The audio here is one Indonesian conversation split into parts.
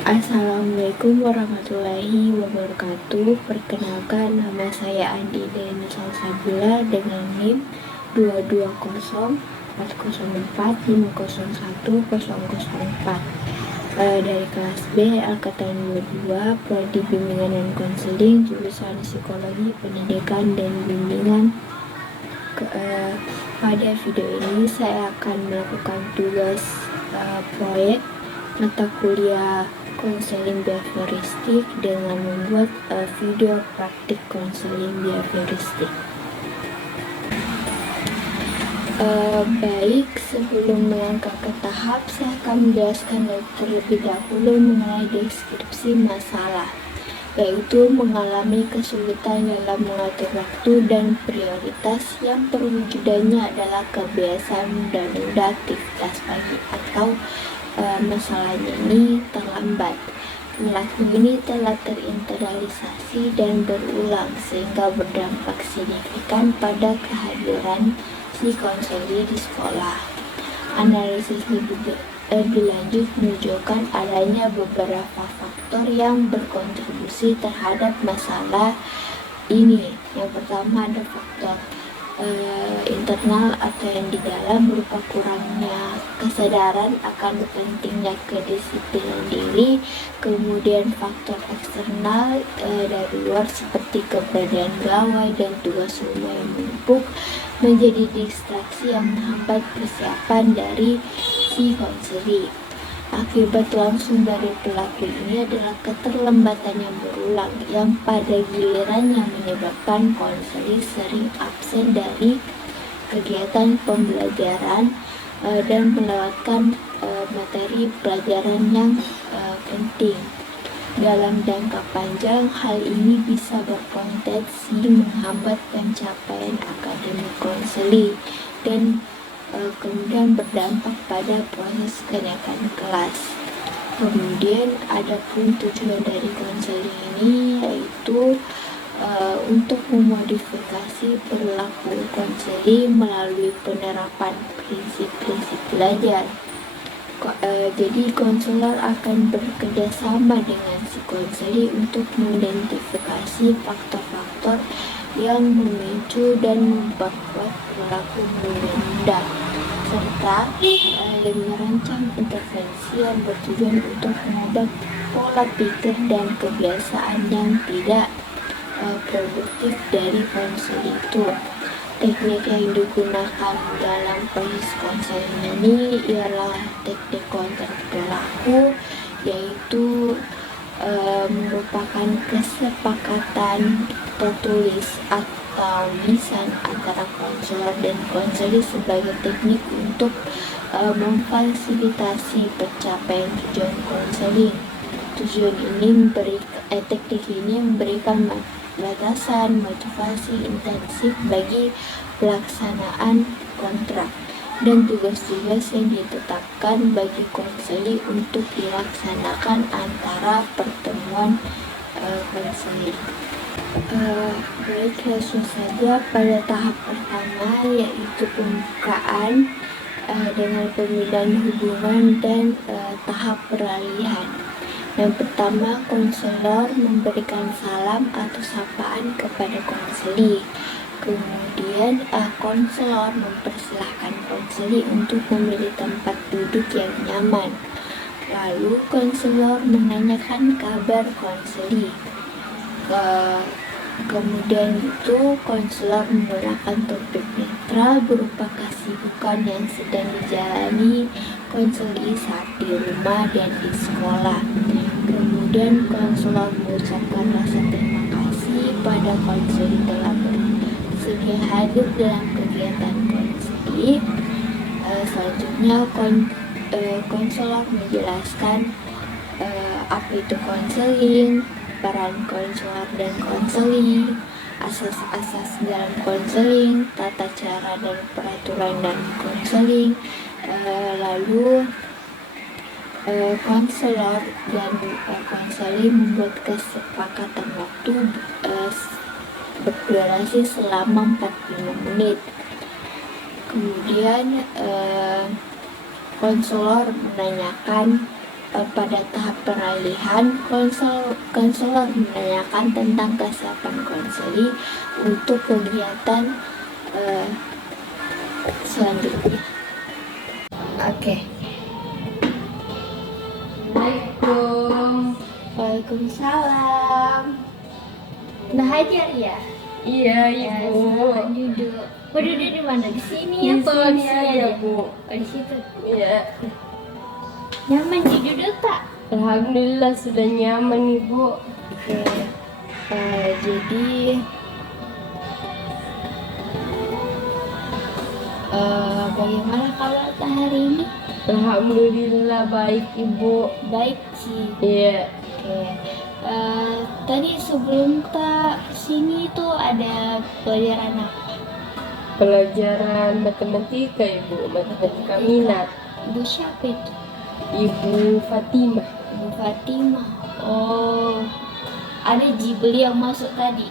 Assalamualaikum warahmatullahi wabarakatuh. Perkenalkan, nama saya Andi Deni Salsabila dengan NIM 22044501004 dari kelas B Angkatan 22, Prodi Bimbingan dan Konseling, jurusan Psikologi Pendidikan dan Bimbingan. Pada video ini saya akan melakukan tugas proyek mata kuliah konseling behavioristik dengan membuat video praktik konseling behavioristik. Baik, sebelum melangkah ke tahap, saya akan menjelaskan terlebih dahulu mengenai deskripsi masalah, yaitu mengalami kesulitan dalam mengatur waktu dan prioritas yang perwujudannya adalah kebiasaan menunda aktivitas pagi atau masalahnya ini terlambat. Perilaku ini telah terinternalisasi dan berulang sehingga berdampak signifikan pada kehadiran si konseling di sekolah. Analisis lebih lanjut menunjukkan adanya beberapa faktor yang berkontribusi terhadap masalah ini. Yang pertama ada faktor internal atau yang di dalam berupa kurangnya kesadaran akan pentingnya kedisiplinan diri. Kemudian faktor eksternal dari luar seperti keberadaan gawai dan tugas rumah yang menumpuk menjadi distraksi yang menghambat persiapan dari si konseling. Akibat langsung dari pelaku ini adalah keterlambatan yang berulang yang pada gilirannya menyebabkan konseling sering absen dari kegiatan pembelajaran dan melewatkan materi pelajaran yang penting. Dalam jangka panjang, hal ini bisa berpotensi menghambat pencapaian akademik konseling dan kemudian berdampak pada proses kenaikan kelas. Kemudian ada pun tujuan dari konseling ini yaitu untuk memodifikasi perilaku konseling melalui penerapan prinsip-prinsip belajar. Jadi konselor akan bekerjasama dengan si konseling untuk mengidentifikasi faktor-faktor yang memicu dan memperkuat perilaku menunda, serta merancang intervensi yang bertujuan untuk mengubah pola pikir dan kebiasaan yang tidak produktif dari konseling itu. Teknik yang digunakan dalam proses konseling ini ialah teknik konten perilaku, yaitu merupakan kesepakatan tertulis atau lisan antara konselor dan konseling sebagai teknik untuk memfasilitasi pencapaian tujuan konseling. Teknik ini memberikan batasan motivasi intensif bagi pelaksanaan kontrak dan tugas-tugas yang ditetapkan bagi konseling untuk dilaksanakan antara pertemuan konseling. Baik, langsung saja pada tahap pertama, yaitu pembukaan dengan pembinaan hubungan dan tahap peralihan. Yang pertama, konselor memberikan salam atau sapaan kepada konseling. Kemudian konselor mempersilahkan konseling untuk memilih tempat duduk yang nyaman. Lalu konselor menanyakan kabar konseling. Kemudian itu konselor menggunakan topik netral berupa kesibukan yang sedang dijalani konseling saat di rumah dan di sekolah. Kemudian konselor mengucapkan rasa terima kasih pada konseling telah bersedia hadir dalam kegiatan konseling. Selanjutnya konselor menjelaskan apa itu konseling, peran konselor dan konseling, asas-asas dalam konseling, tata cara dan peraturan dalam konseling. Lalu konselor dan konseling membuat kesepakatan waktu berdurasi selama 45 menit. Kemudian konselor menanyakan pada tahap peralihan, konselor menanyakan tentang kesiapan konseli untuk kegiatan selanjutnya. Oke. Assalamualaikum. Waalaikumsalam. Nah, Hajar ya? Iya, Ibu. Selamat duduk. Mau duduk di mana? Di sini Di atau sini di sini aja, Bu. Oh, di situ. Iya. Nyaman duduk tak? Alhamdulillah sudah nyaman, Ibu. Oke. Jadi bagaimana kabar hari ini? Alhamdulillah baik, Ibu. Baik sih. Iya. Oke. Tadi sebelum tak kesini tuh ada pelajaran apa? Pelajaran matematika, Ibu. Matematika minat. Ibu siapa itu? Ibu Fatimah. Ibu Fatimah. Oh, ada Jibli yang masuk tadi.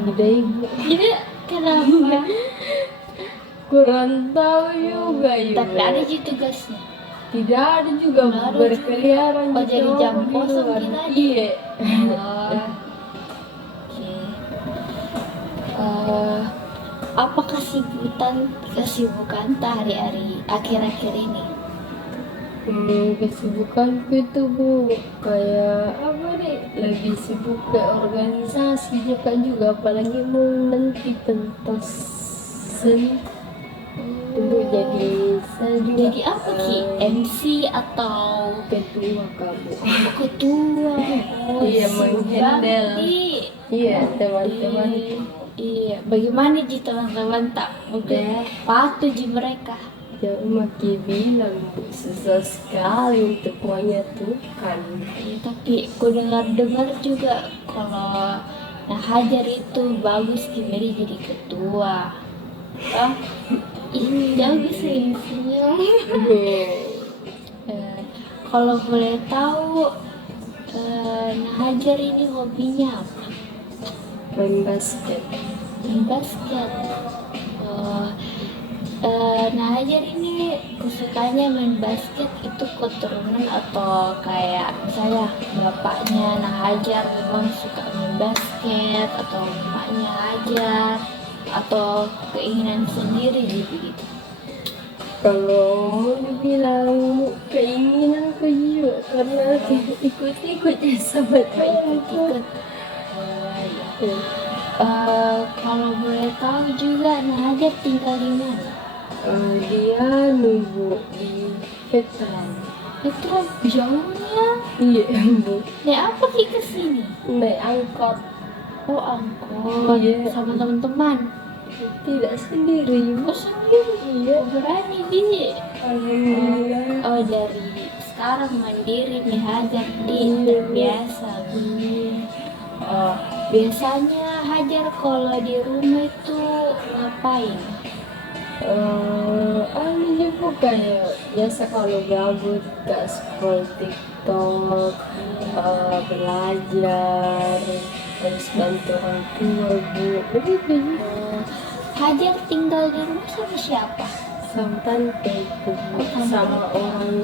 Udah, Ibu. Tidak, kenapa? Kurang tahu juga, Ibu. Tapi ada juga tugasnya. Tidak ada juga, Nggak ada berkeliaran. juga. Oh, di jadi bawah jam di kosong luar. kita aja. Iya. Oh. Oke. Apa kesibukan hari-hari akhir-akhir ini? Kesibukanku itu, Bu, kayak apa nih, lebih sibuk ke organisasi juga, apalagi mau nanti pentas seni. Dulu saya juga Jadi apa Ki? MC atau ketua kamu. ketua? Oh, Iya, sibuk menghandle. banget, Di. Iya, teman-teman. Iya, bagaimana Ji teman-teman tak udah patuh Ji mereka? Yang makin bilang, Bu, susah sekali untuk menyatukan. Ya, tapi ku dengar-dengar juga kalau Nah Hajar itu bagus jadi ketua. Ah, ini bagus ya. Kalau boleh tahu, Nah Hajar ini hobinya apa? Main basket. Main basket. Nah Hajar ini kesukaannya main basket itu keturunan atau kayak misalnya bapaknya Nah Hajar memang suka main basket atau emaknya Hajar atau keinginan sendiri gitu. Kalau mau dibilang keinginan aku juga karena ikut-ikut ya sama Ikut. Kalau boleh tahu juga Nah Hajar tinggal di mana? dia nunggu di veteran. Itu jauhnya. Iya, Bu. Naik apa sih ke sini? Naik angkot. Oh angkot. Iya. Sama teman-teman. Tidak sendiri, Bu. Oh sendiri. Iya. Berani di. Alhamdulillah. Oh dari sekarang mandiri nih Hajar di biasa. Oh biasanya Hajar kalau di rumah itu ngapain? Juga kayak biasa kalau gabut gak scroll TikTok, belajar, terus bantu orang tua, Bu. Begitu. Hajar tinggal di rumah sama siapa? Sama tante itu, sama orang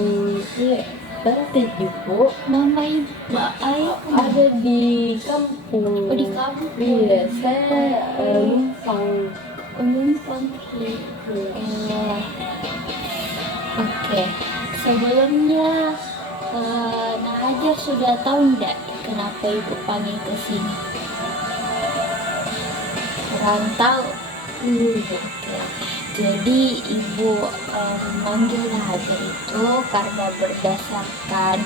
tante juga. Mama ibu ayah Ada di kampung. Oh di kampung. Iya, saya numpang. Numpang gitu. Oke. Sebelumnya Nah Hajar sudah tahu enggak kenapa ibu panggil ke sini? Kurang tahu. Oke. Jadi ibu memanggil Nah Hajar itu karena berdasarkan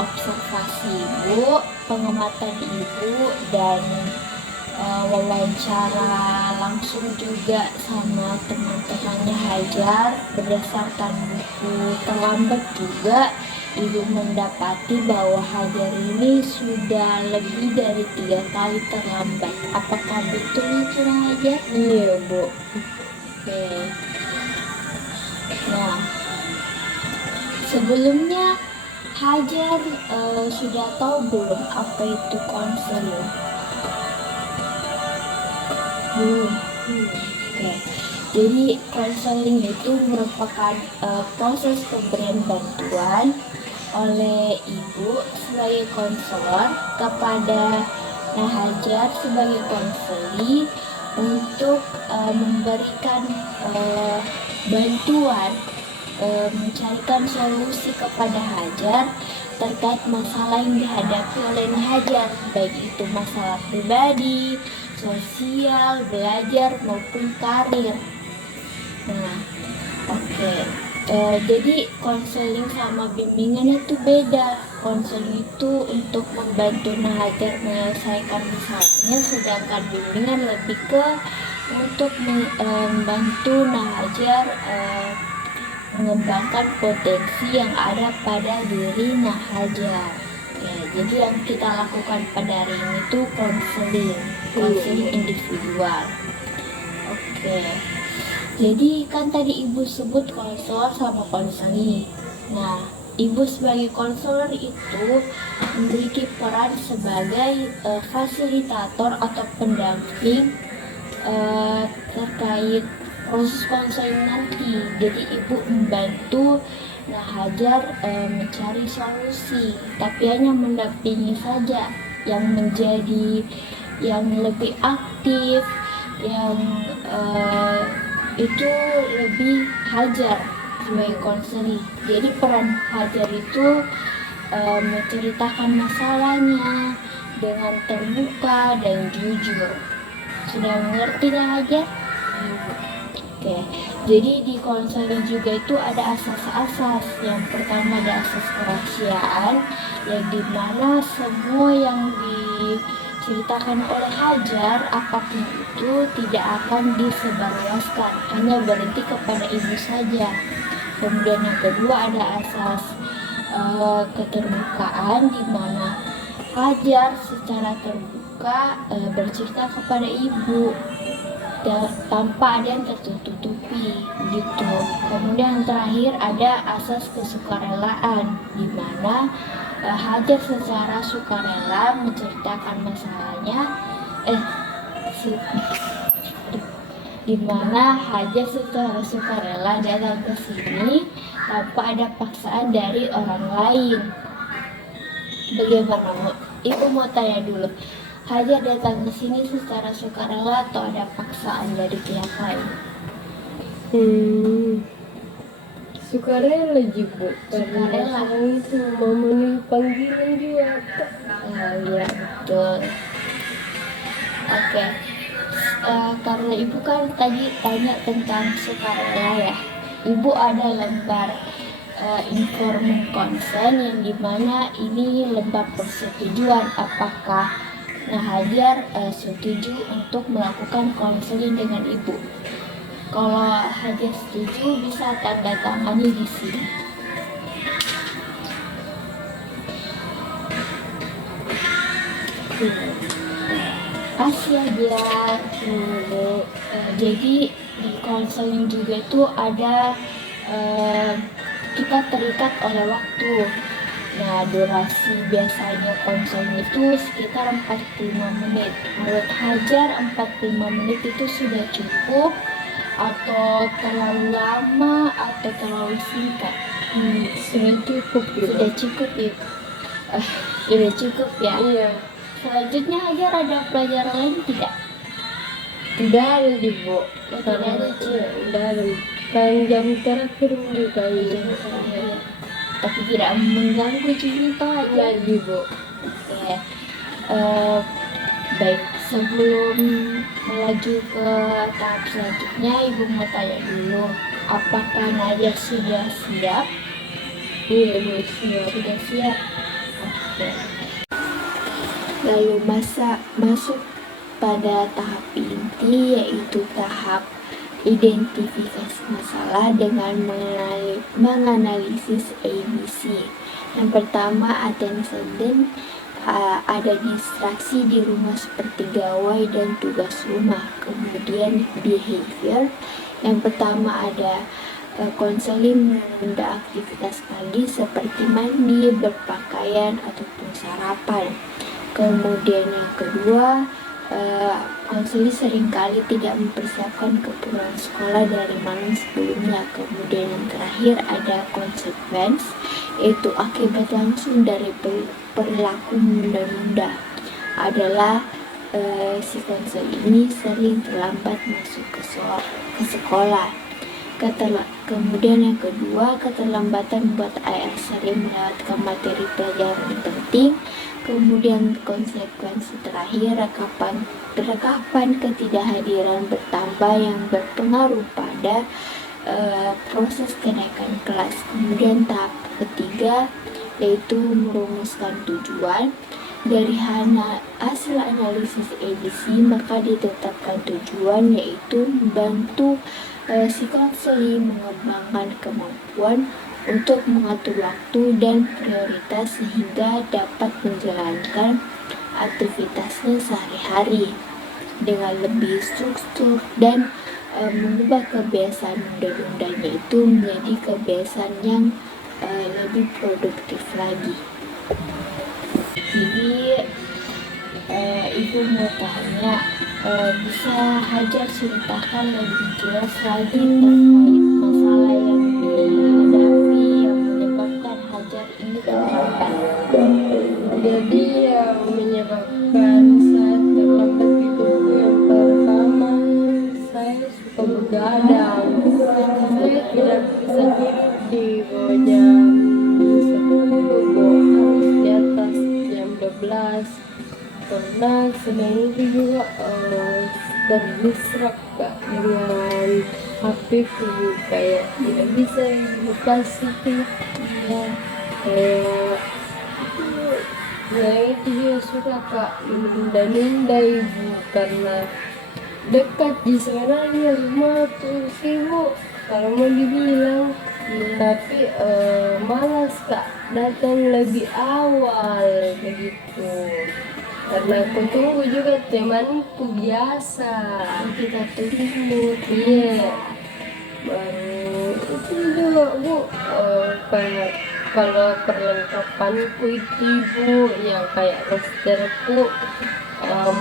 observasi ibu, pengamatan ibu dan wawancara langsung juga sama teman-temannya Hajar. Berdasarkan buku terlambat juga ibu mendapati bahwa Hajar ini sudah lebih dari 3 kali terlambat. Apakah betul itu Hajar? Iya, Bu. Oke. Nah sebelumnya Hajar sudah tahu belum apa itu konseling? Oke. Jadi konseling itu merupakan proses pemberian bantuan oleh ibu sebagai konselor kepada Nahajar sebagai konseli untuk memberikan bantuan mencarikan solusi kepada Hajar terkait masalah yang dihadapi oleh Hajar, baik itu masalah pribadi, sosial, belajar maupun karir. Nah, oke. Jadi konseling sama bimbingan itu beda. Konseling itu untuk membantu Nahajar menyelesaikan masalahnya, sedangkan bimbingan lebih ke untuk membantu Nahajar mengembangkan potensi yang ada pada diri Nahajar. Ya, jadi yang kita lakukan pada hari ini itu konseling individual. Oke. Jadi kan tadi ibu sebut konselor sama konseli. Nah, ibu sebagai konselor itu memiliki peran sebagai fasilitator atau pendamping terkait proses konseling nanti. Jadi ibu membantu Nahajar mencari solusi, tapi hanya mendampingi saja. Yang menjadi yang lebih aktif, yang itu lebih Hajar sebagai konseling. Jadi peran Hajar itu menceritakan masalahnya dengan terbuka dan jujur. Sudah mengerti dah Hajar? Oke, jadi di konseling juga itu ada asas-asas. Yang pertama ada asas kerahasiaan, yang dimana semua yang diceritakan oleh Hajar apapun itu tidak akan disebarluaskan, hanya berhenti kepada ibu saja. Kemudian yang kedua ada asas keterbukaan, di mana Hajar secara terbuka bercerita kepada ibu tanpa ada yang tertutupi gitu. Kemudian yang terakhir ada asas kesukarelaan, di mana Hajar secara sukarela menceritakan masalahnya di mana Hajar secara sukarela datang ke sini tanpa ada paksaan dari orang lain. Bagaimana? Ibu mau tanya dulu, Hajar datang ke sini secara sukarela atau ada paksaan dari pihak lain? Sukarela juga. Sukarela. Karena itu memenuhi panggilan juga. Iya betul. Oke. Karena ibu kan tadi tanya tentang sukarela ya. Ibu ada lembar informan konsen yang dimana ini lembar persetujuan apakah Nahajar setuju untuk melakukan konseling dengan ibu. Kalau Hajar setuju bisa tanda tangani di sini. Kasih Hajar. Jadi di konseling juga itu ada kita terikat oleh waktu. Nah, durasi biasanya konseling itu sekitar 45 menit. Menurut Hajar 45 menit itu sudah cukup atau terlalu lama atau terlalu singkat? Sudah cukup gitu. Sudah cukup ya. Sudah cukup ya. Iya. Selanjutnya Hajar ada pelajaran lain tidak? Tidak ada Ibu. Tidak ada, Cik. Tidak ada. Kan jam terakhir mereka ini. Tapi tidak mengganggu cerita aja. Iya Ibu. Oke. Baik, sebelum melaju ke tahap selanjutnya, Ibu mau tanya dulu, apakah Nadia sudah siap? Iya Ibu siap. Sudah siap. Oke. Lalu masuk pada tahap inti, yaitu tahap identifikasi masalah dengan menganalisis ABC. Yang pertama antecedent, ada distraksi di rumah seperti gawai dan tugas rumah. Kemudian behavior, yang pertama ada konseling menunda aktivitas pagi seperti mandi, berpakaian ataupun sarapan. Kemudian yang kedua Konseli seringkali tidak mempersiapkan kepulangan sekolah dari malam sebelumnya. Kemudian yang terakhir ada konsekuensi, yaitu akibat langsung dari perilaku menunda-nunda adalah si konseli ini sering terlambat masuk ke sekolah. Kemudian yang kedua, keterlambatan membuat ayah sering melewatkan materi pelajaran penting. Kemudian konsekuensi terakhir, rekapan ketidakhadiran bertambah yang berpengaruh pada proses kenaikan kelas. Kemudian tahap ketiga yaitu merumuskan tujuan. Dari hasil analisis ABC maka ditetapkan tujuan, yaitu membantu si konseli mengembangkan kemampuan untuk mengatur waktu dan prioritas sehingga dapat menjalankan aktivitasnya sehari-hari dengan lebih struktur dan mengubah kebiasaan menunda-nundanya itu menjadi kebiasaan yang lebih produktif lagi. Jadi ibu mau tanya, bisa Hajar ceritakan lebih jelas lagi terkait masalah yang dihadapi yang menyebabkan Hajar ini terlambat? Jadi yang menyebabkan saya terlambat itu yang pertama, saya suka begadang. Saya tidak bisa tidur di bawah jam 10, harus di atas jam 12. Karena selain itu juga terdistrak dengan HP ku, kayak tidak bisa lepas itu ya, kayak selain itu juga suka menunda-nunda ibu karena dekat di sebenarnya rumah tuh ibu kalau mau dibilang tapi malas datang lebih awal begitu. Karena aku tunggu juga temanku biasa, Kita tunggu. iya. Baru itu juga bu, kayak kalau perlengkapanku itu ibu yang kayak rosterku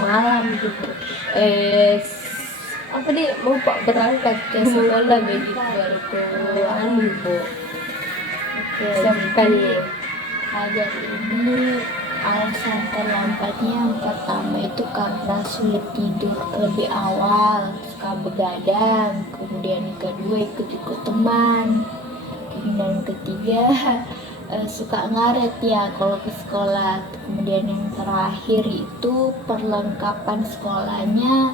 malam gitu. Apa nih mau pak berangkat ke sekolah begitu baru ke bu. Oke, Siapkan jadi ya. Hajar ini alasan terlambatnya yang pertama itu karena sulit tidur lebih awal, suka begadang. Kemudian yang kedua ikut-ikut teman. Kemudian yang ketiga suka ngaret ya kalau ke sekolah. Kemudian yang terakhir itu perlengkapan sekolahnya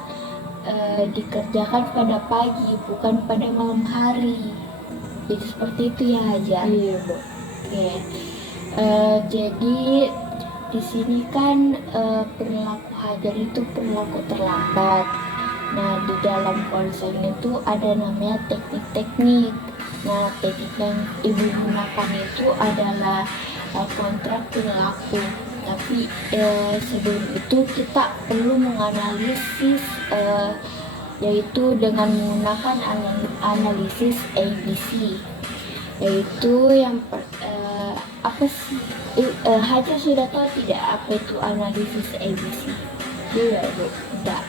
dikerjakan pada pagi bukan pada malam hari. Jadi seperti itu ya Hajar. Iya bu. Oke. Jadi di sini kan perilaku Hajar itu perilaku terlambat. Nah, di dalam konselnya itu ada namanya teknik-teknik. Nah, teknik yang ibu gunakan itu adalah kontrak perilaku. Tapi sebelum itu kita perlu menganalisis yaitu dengan menggunakan analisis ABC. Yaitu yang apa sih? Hajar sudah tahu tidak apa itu analisis ABC? Iya bu. Tidak.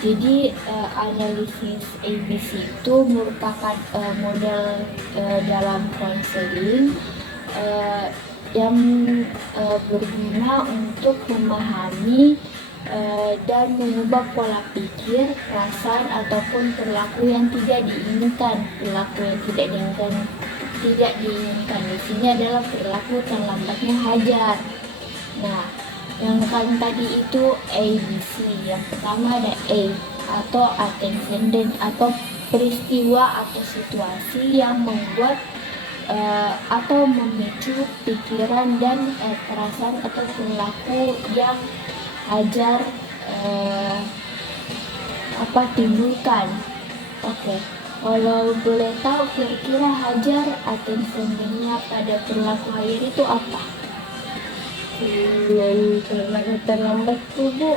Jadi analisis ABC itu merupakan model dalam konseling yang berguna untuk memahami dan mengubah pola pikir, perasaan ataupun perilaku yang tidak diinginkan. Perilaku yang tidak diinginkan di sini adalah perilaku terlambatnya Hajar. Nah, yang kan tadi itu ABC. Yang pertama ada A atau antecedent atau peristiwa atau situasi yang membuat atau memicu pikiran dan perasaan atau perilaku yang Hajar timbulkan. Oke. Kalau boleh tahu kira-kira Hajar antecedentnya pada perilaku Hajar itu apa? Yang terlambat tuh bu,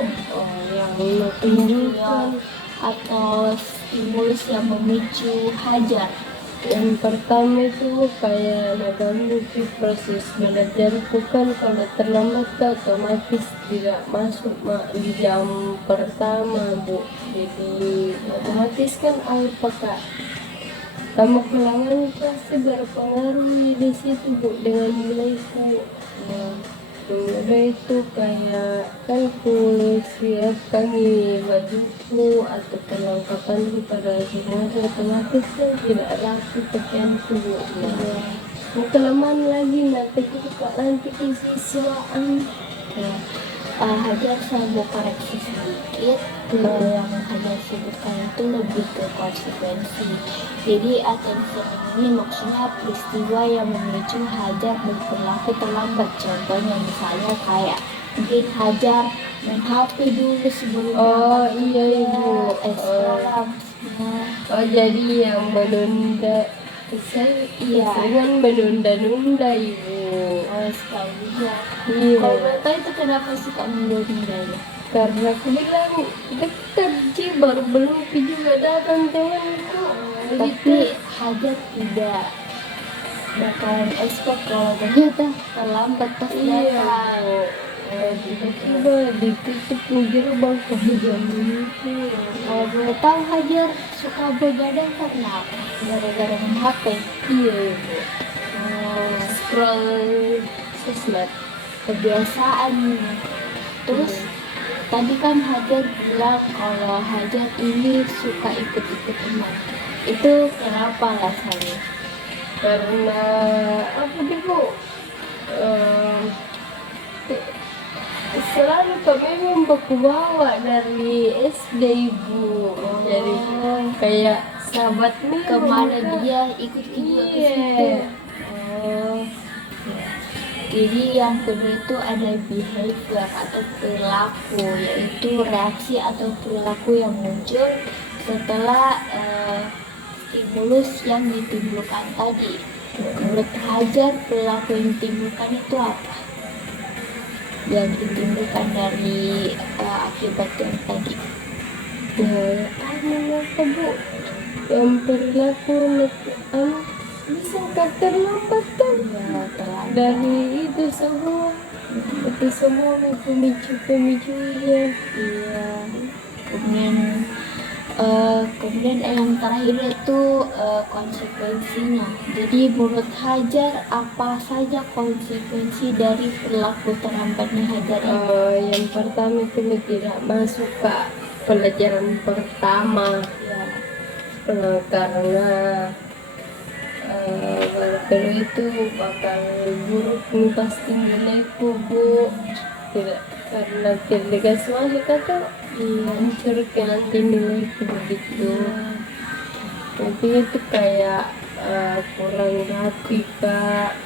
yang menunjukkan Atau stimulus yang memicu Hajar. Yang pertama itu kayak mengganggu proses belajar, bukan kalau terlambat kan otomatis tidak masuk di jam pertama Bu. Jadi otomatis kan apakah kamu kelangan pasti berpengaruh di situ Bu dengan nilaiku. Nah, nilai itu kayak kan ku siapkan bajuku atau perlengkapan pada semuanya, otomatis kan tidak rapi pakaianku Bu. Nah, mau kelamaan lagi nanti nanti siswaan. Ya. Hajar saya mau koreksi sedikit. Yang Hajar sebutkan itu lebih ke konsekuensi. Jadi attention ini maksudnya peristiwa yang memicu Hajar berperilaku terlambat. Contohnya misalnya kayak mungkin Hajar main HP dulu sebelum Oh iya Ibu. sekolah maksudnya. Oh jadi yang menunda saya Iya. dengan menunda-nunda Ibu. Oh sekalinya. Iya. Kalau boleh tahu itu kenapa suka menunda ya? Karena aku bilang dekat sih baru belum juga datang temanku. Tapi Hajar tidak bakalan expect kalau ternyata terlambat pas Iya. datang. Tiba-tiba ditutup gerbang ke jam itu. Kalau boleh tahu Hajar suka begadang karena apa? Gara-gara main HP. Iya Ibu. Oh, Scroll sosmed. kebiasaan. Terus tadi kan Hajar bilang kalau Hajar ini suka ikut-ikut teman. Itu kenapa alasannya? Karena apa sih Bu? Selalu kami membaku bawa dari SD Ibu. Jadi kayak sahabat nih Kemana dia ikut juga ke situ. Oh, ya. Jadi yang kedua itu ada behavior atau perilaku, yaitu reaksi atau perilaku yang muncul setelah stimulus yang ditimbulkan tadi. Menurut Hajar, perilaku yang ditimbulkan itu apa? Yang ditimbulkan dari akibat yang tadi. Ya, apa Bu? Yang perilaku bisa terlambat kan? Ya, terlambat. Dari itu semua pemicu-pemicunya. Iya. Kemudian yang terakhir itu konsekuensinya. Jadi menurut Hajar apa saja konsekuensi dari perilaku terlambatnya Hajar ini? Yang pertama itu tidak masuk ke pelajaran pertama Ya. karena kalau itu bakal buruk nih pasti nilaiku Bu. Tidak, karena tidak dikasih masuk kata hancur nanti nilaiku begitu. Tapi itu kayak kurang rapi Kak.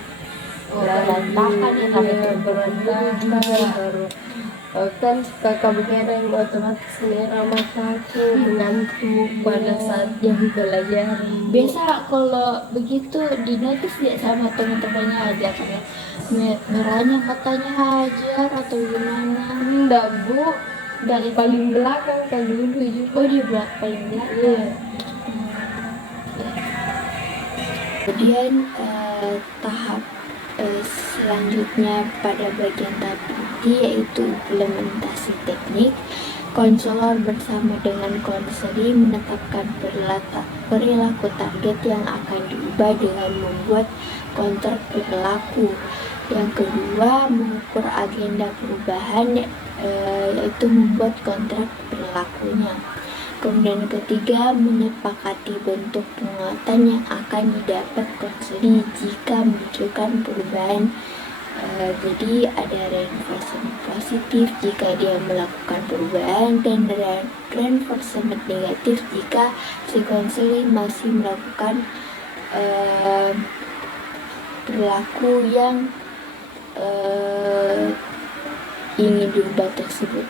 Berantakan ya, Iya, berantakan baru kan kakak begadang otomatis merah mataku mengantuk pada saat jam pelajaran. Biasa kalau begitu dinotis dia sama teman-temannya Hajar karena merahnya matanya Hajar atau gimana? Enggak Bu, dari paling belakang kan dulu juga. Oh di paling belakang. Iya. Kemudian tahap selanjutnya pada bagian tahap ini yaitu implementasi teknik. Konselor bersama dengan konseli menetapkan perilaku target yang akan diubah dengan membuat kontrak perilaku. Yang kedua, mengukur agenda perubahan yaitu membuat kontrak perilakunya. Kemudian ketiga, menyepakati bentuk penguatan yang akan didapat konseli jika menunjukkan perubahan. Jadi ada reinforcement positif jika dia melakukan perubahan dan reinforcement negatif jika si konseli masih melakukan perilaku yang ingin diubah tersebut.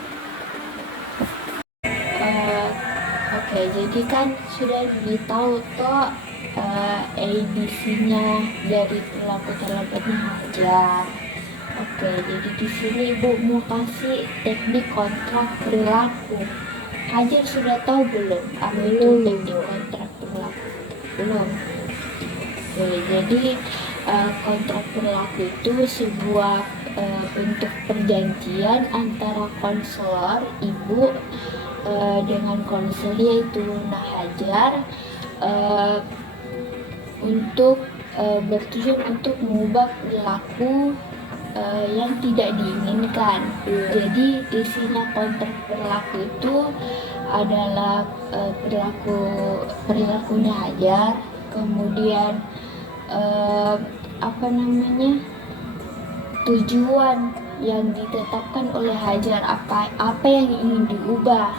Oke, jadi kan sudah ditahu toh ABC-nya dari perilaku terlambatnya Hajar. Oke, jadi di sini Ibu mau kasih teknik kontrak perilaku. Hajar sudah tahu belum apa itu teknik kontrak perilaku? Belum. Jadi kontrak berlaku itu sebuah bentuk perjanjian antara konselor ibu dengan konselor yaitu Nahajar untuk bertujuan untuk mengubah perilaku yang tidak diinginkan. Jadi isinya kontrak berlaku itu adalah perilakunya Hajar, kemudian tujuan yang ditetapkan oleh Hajar, apa yang ingin diubah,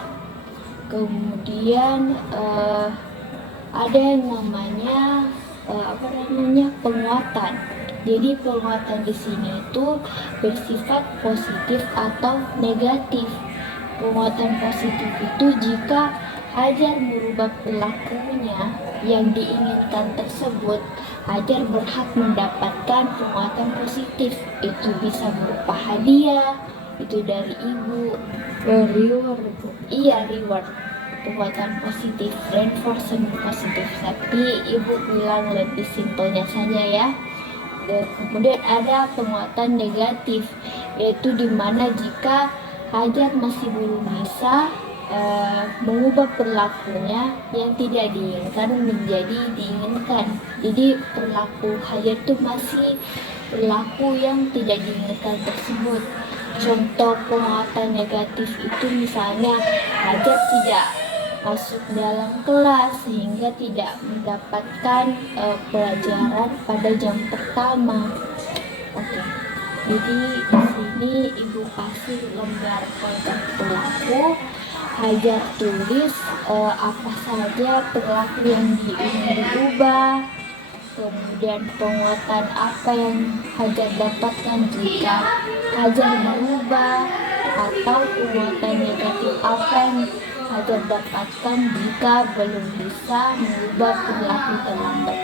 kemudian ada yang namanya penguatan. Jadi penguatan di sini itu bersifat positif atau negatif. Penguatan positif itu jika Hajar merubah perilakunya yang diinginkan tersebut, Hajar berhak mendapatkan penguatan positif. Itu bisa berupa hadiah, itu dari ibu. Reward itu. Iya, reward. Penguatan positif, reinforcement positif. Tapi ibu bilang lebih simpelnya saja ya. Dan kemudian ada penguatan negatif, yaitu dimana jika Hajar masih belum bisa mengubah perilakunya yang tidak diinginkan menjadi diinginkan. Jadi perilaku Hajar itu masih perilaku yang tidak diinginkan tersebut. Contoh penguatan negatif itu misalnya Hajar tidak masuk dalam kelas sehingga tidak mendapatkan pelajaran pada jam pertama. Oke. Jadi di sini ibu kasih lembar kontrak berlaku. Hajar tulis apa saja perilaku yang ingin diubah, kemudian penguatan apa yang Hajar dapatkan jika Hajar berubah, atau penguatan negatif apa yang Hajar dapatkan jika belum bisa mengubah perilaku terlambat.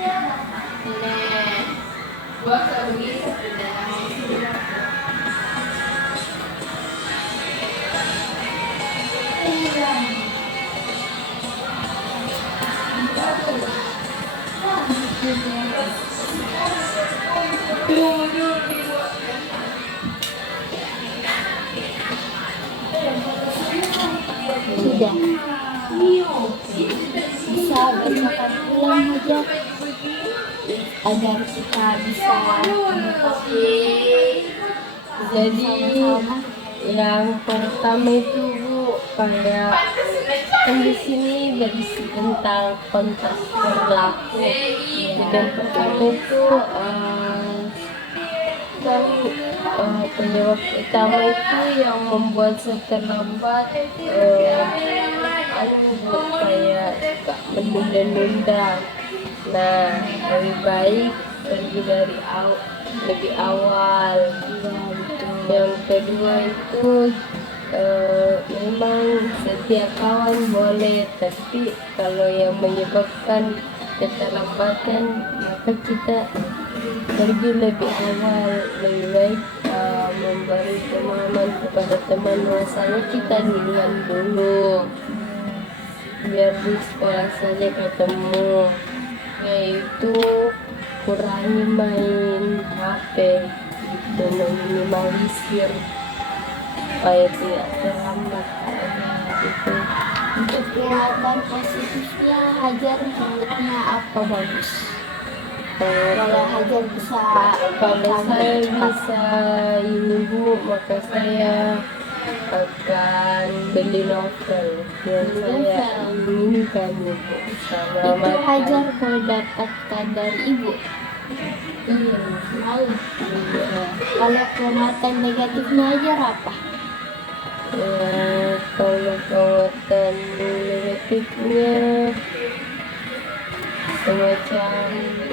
Sudah. Bisa bacakan ulang aja agar kita bisa mengetahui. Jadi yang pertama itu Bu, kayak kan di sini berisi tentang kontrak berlaku. Yang pertama itu penyebab utama itu yang membuat saya terlambat, Bu, kayak suka menunda-nunda. Nah, lebih baik pergi dari lebih awal. Yang kedua itu memang setiap kawan boleh, tapi kalau yang menyebabkan keterlambatan maka kita pergi lebih awal. Lebih baik memberi pemahaman kepada teman bahwasanya kita duluan dulu, biar di sekolah saja ketemu. Yaitu kurangi main HP dan meminimalisir supaya tidak terlambat itu. Untuk penguatan positifnya Hajar menurutnya apa bagus? Kalau Hajar bisa, Kalau saya bisa ini Bu, maka saya akan beli novel yang saya inginkan Bu. itu Hajar mau dapatkan dari ibu. Mau. Kalau penguatan negatifnya Hajar apa? Kalau penguatan negatifnya semacam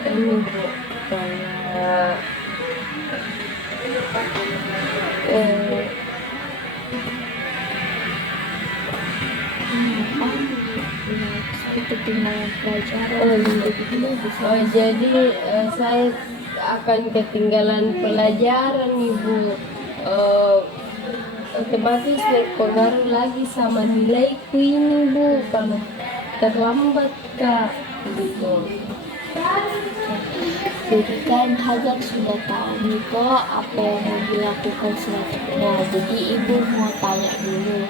ini Bu, kayak Ketinggalan pelajaran. Jadi saya akan ketinggalan pelajaran Ibu. Otomatis berpengaruh lagi sama nilaiku ini Bu, kalau terlambat Kak gitu. Jadi kan Hajar sudah tahu nih kok apa yang mau dilakukan selanjutnya. Jadi ibu mau tanya dulu,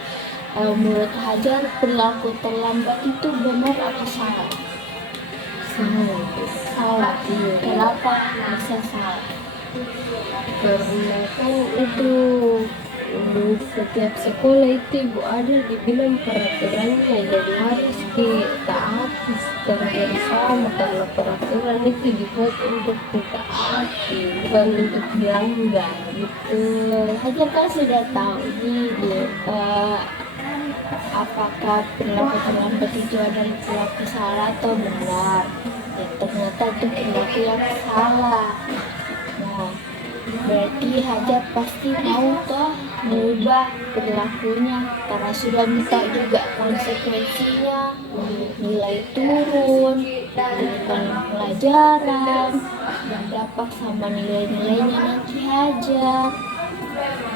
menurut Hajar perilaku terlambat itu benar atau salah? Salah. Salah. Kenapa bisa salah? Karena kan itu setiap sekolah itu ibu ada dibilang peraturannya, jadi harus ditaati secara bersama, karena peraturan itu dibuat untuk ditaati, bukan untuk dilanggar gitu. Hajar kan sudah tahu nih apakah perilaku terlambat itu adalah perilaku salah atau benar. Ya, ternyata itu perilaku yang salah. Nah, berarti Hajar pasti mau toh mengubah perilakunya karena sudah minta juga konsekuensinya, nilai turun, bukan pelajaran, berdampak sama nilai-nilainya nanti Hajar.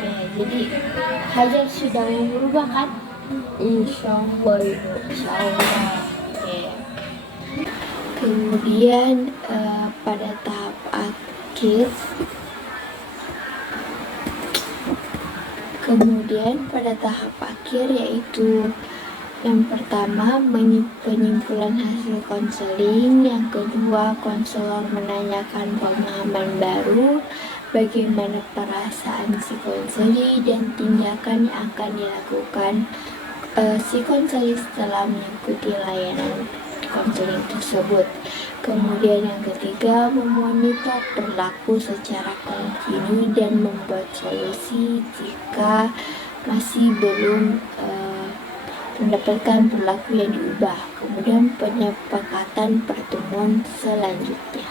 Ya, jadi Hajar sudah mau berubah kan? Insya Allah ibu. Insya Allah. Oke. Kemudian pada tahap akhir yaitu yang pertama penyimpulan hasil konseling, yang kedua konselor menanyakan pemahaman baru, bagaimana perasaan si konseli dan tindakan yang akan dilakukan si konseli setelah mengikuti layanan konseling tersebut. Kemudian yang ketiga, memonitor perilaku secara kontinu dan membuat solusi jika masih belum mendapatkan perilaku yang diubah. Kemudian penyepakatan pertemuan selanjutnya.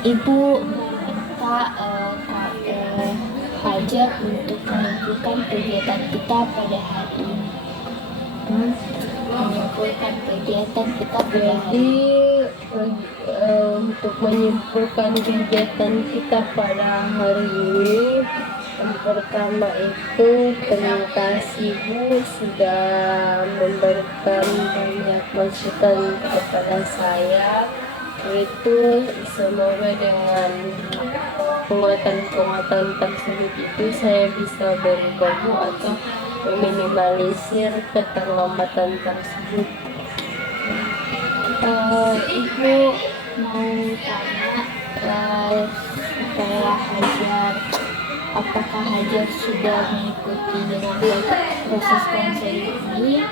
Ibu minta Hajar untuk menyimpulkan kegiatan kita pada hari ini. Untuk menyimpulkan kegiatan kita pada hari ini, yang pertama itu terima kasih Bu sudah memberikan banyak masukan kepada saya. Itu semoga dengan penguatan tersebut itu saya bisa berubah atau meminimalisir keterlambatan tersebut. Ibu mau tanya supaya Hajar, apakah Hajar sudah mengikuti dengan baik proses konseling ini?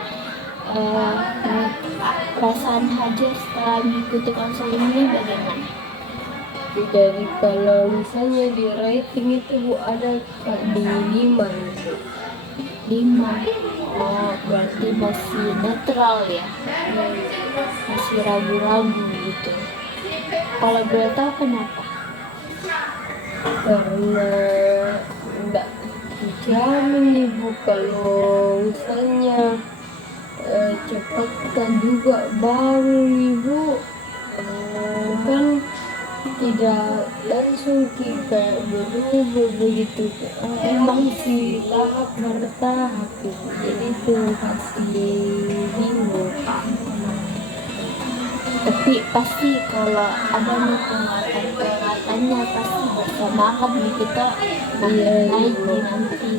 Perasaan Hajar setelah mengikuti konseling ini bagaimana? Jadi kalau misalnya di rating itu Bu ada di 5 gitu. 5. Oh, berarti masih netral ya? Masih ragu-ragu gitu. Kalau boleh tahu kenapa? Karena enggak dijamin Ibu kalau misalnya cepat juga baru Ibu kan tidak langsung kayak berubah begitu, emang sih tahap bertahap gitu. Jadi itu pasti bingung. Tapi pasti kalau ada nih penguatannya pasti bersemangat nih kita naik nanti.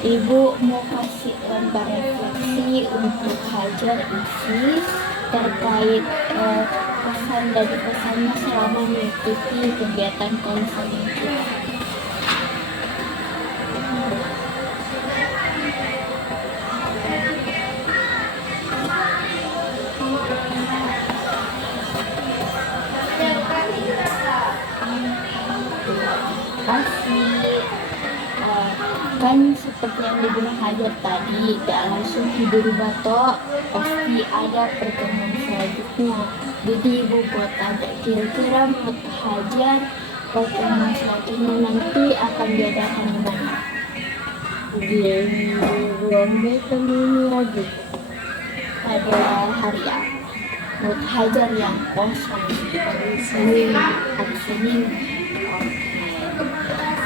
Ibu mau kasih lembar refleksi untuk Hajar isi terkait pesan dari pesannya selama mengikuti kegiatan konseling kita. Kan seperti yang dibilang Hajar tadi, gak langsung tidur batok, pasti ada pertemuan selanjutnya. Jadi ibu buat tanya, kira-kira menurut Hajar pertemuan selanjutnya nanti akan diadakan di mana? Di ruang BK ini lagi. Pada hari apa? mood Hajar yang kosong Hari Senin. hari Senin.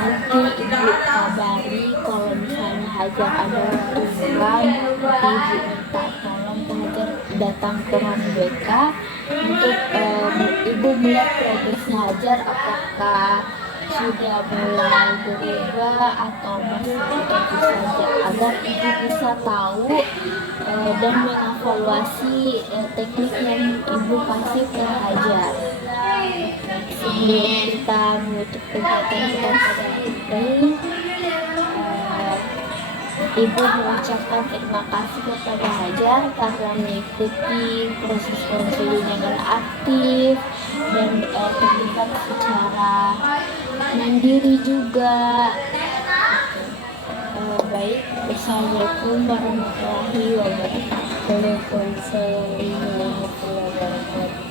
Nanti ibu kabari kalau misalnya Hajar ada waktu luang, nanti ibu minta tolong ke Hajar datang ke ruang BK untuk ibu melihat progresnya Hajar, apakah sudah mulai berubah atau masih begitu saja, agar ibu bisa tahu dan mengevaluasi teknik yang ibu kasih ke Hajar. Sebelum kita menutup kegiatan kita pada hari ini, ibu mengucapkan terima kasih kepada Hajar karena mengikuti proses konseling dengan aktif dan terlibat secara mandiri juga. Baik, wassalamualaikum warahmatullahi wabarakatuh. Waalaikumsalam warahmatullahi wabarakatuh.